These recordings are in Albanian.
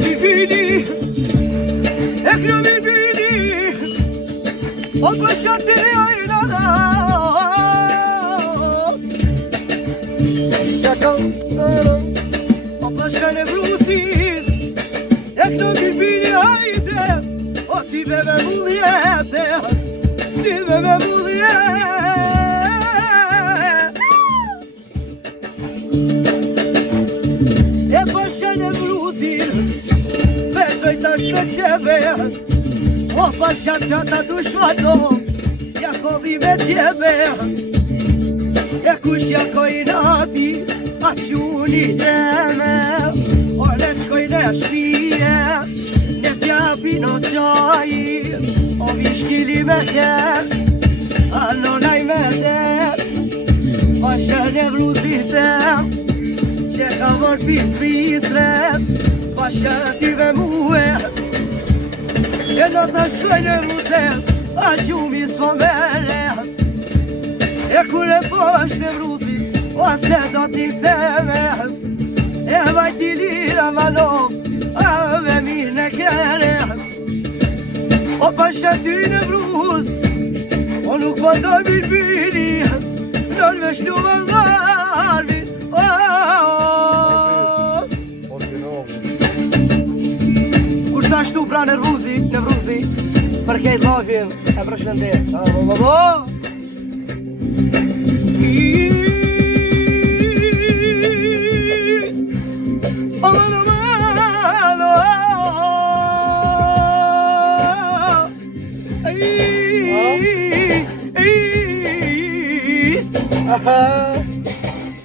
mi vini, e këno mi vini, o përshat të rejna da. Ja kam o përshat e vrusin, e këno mi vini hajte, o ti me me mulljete, ti me me mulljete. E përshat e vrusin, vetroj tash me qeve, o përshat qata dushmato, ja kodhi me qeve. E kush ja kojnati, a quni teme, o le shkoj në shpije, ne t'japi në qaji, o vishkili me her, a nonaj me der, përshat e vrusin tem, që ka vërë pisret, përshat i dhe muhe, e në të shkoj në vruzet, a gjumi s'po mere. E kure pësht e vruzit, o se do t'i teme, e vajti lira manov, a me mirë në kere. O përshat ty në vruz, o nuk po do birbili, në vesh lu më varvi, kur sa shtu pra në vruzi, për kejt lafjen e përshëndet.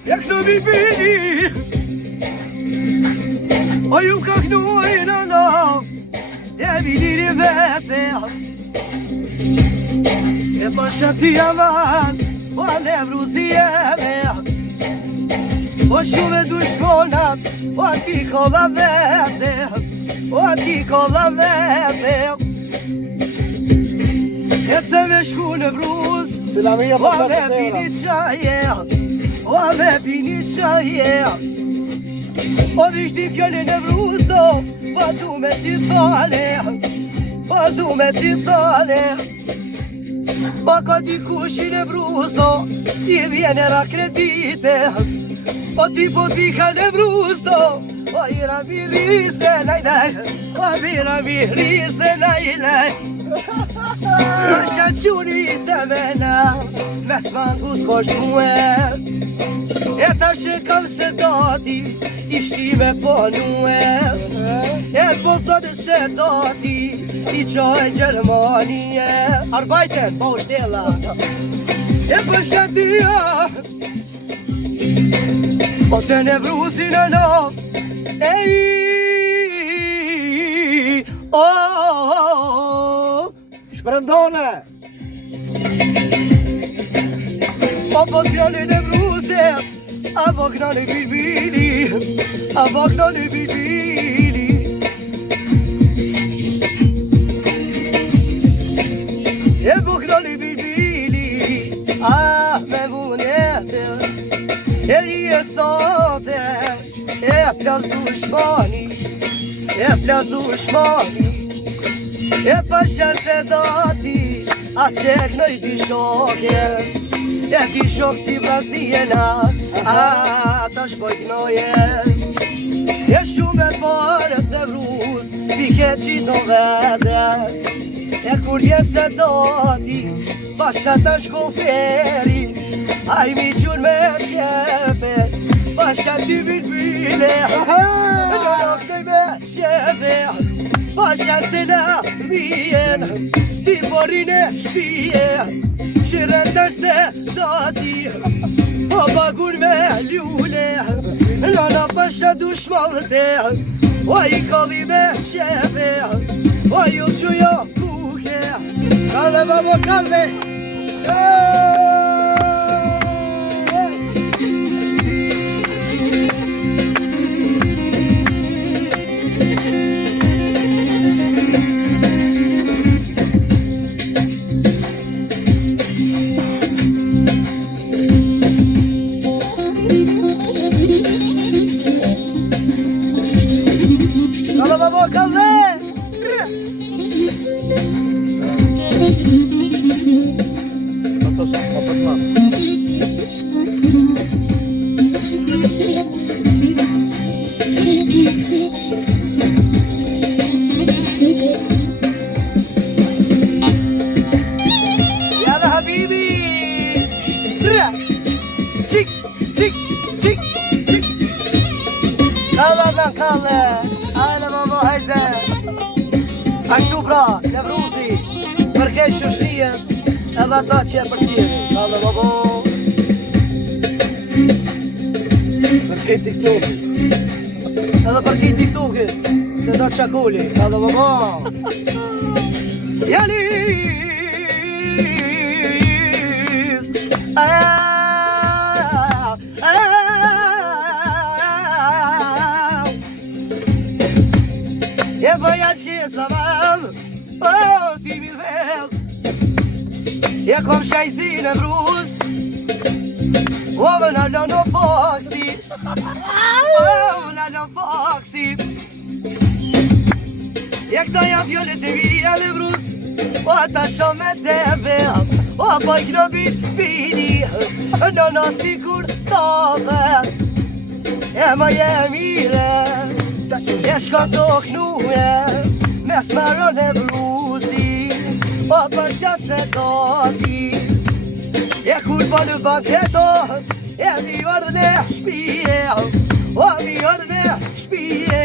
Jak no mi vini, o ju ka knujnë në, e vini një vete, e përshat t'i aman, o ne vruzi jeme, o shume du shkonat, o ati kolla vete, o ati kolla vete. E se me shku në vruz, o me bini qaje, o me bini qaje, o vishti fjallin e vruzo, pa du me t'i thale, pa du me t'i thale. Pa ka dikushin e vruzo, i vjen era kredite, o ti po t'ika në vruzo, o ira mirise najnaj, o ira mirise najnaj. Përshat quni të mena, me s'mangu s'kosh muë, e ta shikam se dati, ishti me ponue, e po thotë se dati, i qoj Gjermanie. Arbajten, po shtela, e përshat tia, po të në vruzin e no, shprendone. Po t'jallin e vruzet, a po knoni birbili, a po knoni birbili. E po knoni birbili, a me vunete, e rije sote, e plazu shmani, e plazu shmani. E përshat se dati, a qek në i di shoke, e di shok si vlasnijena, a ta shpoj knoje. E shume përët të vruz, pike qito vete, e kur je se dati, përshat ta shkoferi, a i mi qun me qepe, përshat ty birbile, në nuk nëj me qepe. Përshat se na vijen, ti porin e shpije, që rëndër se dati, o bagun me ljule, lana përshat dushmante, o i kodhi me qepe, o ju që jo kuke, kalle babo kalle. dhe në kalle. Hajde mama, hajde. Ashtu pra, Levruzi, për keq shoqërinë, edhe ata që e përcjellin. Kalle babo. Për keq TikTokit. Edhe për keq TikTokit, se do çakoli. Kalle babo. Jali. E bëja që sa madh, ti mi dhell. E kom shajzin e vrus, o më në lënë foksi, o më në lënë foksi. E këta ja fjollet e vija në vrus, o ta shumë e të vell, o po i knobi pini, në nësi kur të dhe, e më je mire. E shka të knuje, me smaron e bluzi, o përsha se doti. E kur po në banketot, e mi ordën e shpije, o mi ordën e shpije.